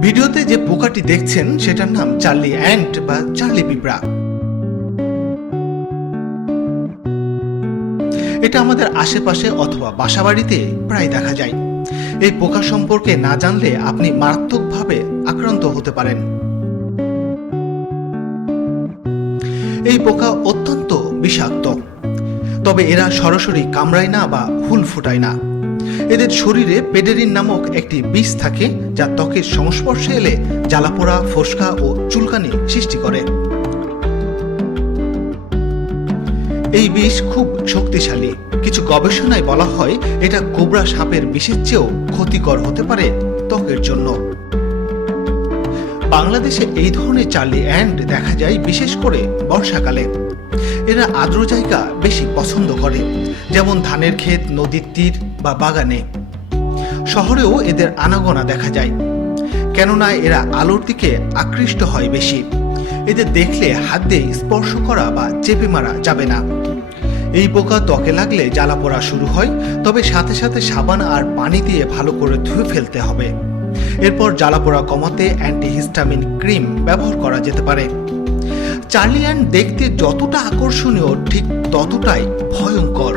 ভিডিওতে যে পোকাটি দেখছেন, সেটার নাম চার্লি অ্যান্ট বা চার্লি পিঁপড়া। এটা আমাদের আশেপাশে অথবা বাসাবাড়িতে প্রায় দেখা যায়। এই পোকা সম্পর্কে না জানলে আপনি মারাত্মকভাবে আক্রান্ত হতে পারেন। এই পোকা অত্যন্ত বিষাক্ত। তবে এরা সরাসরি কামড়ায় না বা হুল ফুটায় না। এদের শরীরে পেডেরিন নামক একটি বিষ থাকে যা ত্বকের সংস্পর্শে এলে জ্বালাপোড়া, ফোসকা ও চুলকানি সৃষ্টি করে। এই বিষ খুব শক্তিশালী। কিছু গবেষণায় বলা হয় এটা কোবরা সাপের বিষের চেয়েও ক্ষতিকর হতে পারে ত্বকের জন্য। বাংলাদেশে এই ধরনের চার্লি অ্যান্ড দেখা যায় বিশেষ করে বর্ষাকালে। এরা আর্দ্র জায়গা বেশি পছন্দ করে, যেমন ধানের ক্ষেত, নদীর তীর বা বাগানে। শহরেও এদের আনাগোনা দেখা যায়, কেননা এরা আলোর দিকে আকৃষ্ট হয় বেশি। এদের দেখলে হাত দিয়ে স্পর্শ করা বা চেপে মারা যাবে না। এই পোকা ত্বকে লাগলে জ্বালা পোড়া শুরু হয়, তবে সাথে সাথে সাবান আর পানি দিয়ে ভালো করে ধুয়ে ফেলতে হবে। এরপর জ্বালা পোড়া কমাতে অ্যান্টিহিস্টামিন ক্রিম ব্যবহার করা যেতে পারে। চার্লি অ্যান্ড দেখতে যতটা আকর্ষণীয় ঠিক ততটাই ভয়ঙ্কর।